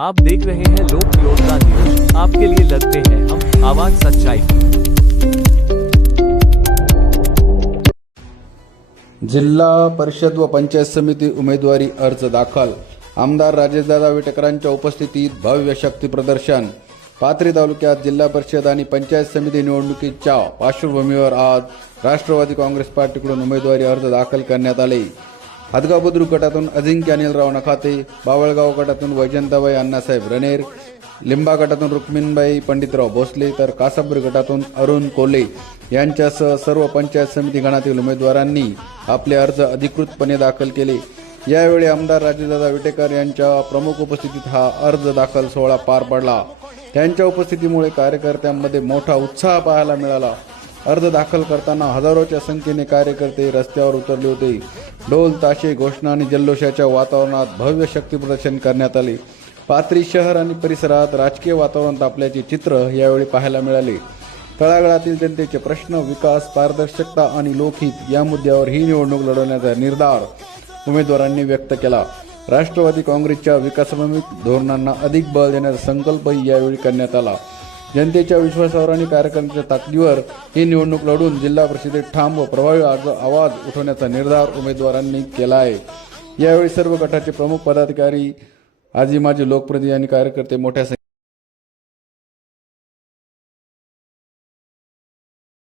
आप देख रहे हैं लोक योद्धा न्यूज। आपके लिए लगते हैं हम आवाज सच्चाई की। जिल्हा परिषद व पंचायत समिती उमेदवारी अर्ज दाखल। आमदार राजेशदादा विटेकरांच्या उपस्थितीत भव्य शक्ती प्रदर्शन। पाथरी तालुक्यात जिल्हा परिषद आणि पंचायत समिती निवडणुकीच्या पार्श्वभूमीवर आज राष्ट्रवादी काँग्रेस पार्टीकडून उमेदवारी अर्ज दाखल करण्यात आले। हदगाव बुद्रुक गटातून अजिंक्य अनिलराव नखाते, बावळगाव गटातून वैजंताबाई अण्णासाहेब रणेर, लिंबा गटातून रुक्मिणबाई पंडितराव भोसले तर कासापूर गटातून अरुण कोले यांच्यासह सर्व पंचायत समिती गणातील उमेदवारांनी आपले अर्ज अधिकृतपणे दाखल केले। यावेळी आमदार राजेशदादा विटेकर यांच्या प्रमुख उपस्थितीत हा अर्ज दाखल सोहळा पार पडला। त्यांच्या उपस्थितीमुळे कार्यकर्त्यांमध्ये मोठा उत्साह पाहायला मिळाला। अर्ज दाखल करताना हजारोच्या संख्येने कार्यकर्ते रस्त्यावर उतरले होते। ढोल ताशे घोषणा आणि जल्लोषाच्या वातावरणात भव्य शक्ती प्रदर्शन करण्यात आले। पाथरी शहर आणि परिसरात राजकीय वातावरण तापल्याचे चित्र यावेळी पाहायला मिळाले। तळागाळातील जनतेचे प्रश्न, विकास, पारदर्शकता आणि लोकहित या मुद्द्यावर ही निवडणूक लढवण्याचा निर्धार उमेदवारांनी व्यक्त केला। राष्ट्रवादी काँग्रेसच्या विकासाभिमुख धोरणांना अधिक बळ देण्याचा संकल्पही यावेळी करण्यात आला। जनतेच्या विश्वासावर आणि कार्यकर्त्यांच्या ताकदीवर ही निवडणूक लढून जिल्हा परिषदेत ठाम व प्रभावी आवाज उठवण्याचा निर्धार उमेदवारांनी केला आहे। यावेळी सर्व गटाचे प्रमुख पदाधिकारी, आजी माजी लोकप्रतिनिधी आणि कार्यकर्ते मोठ्या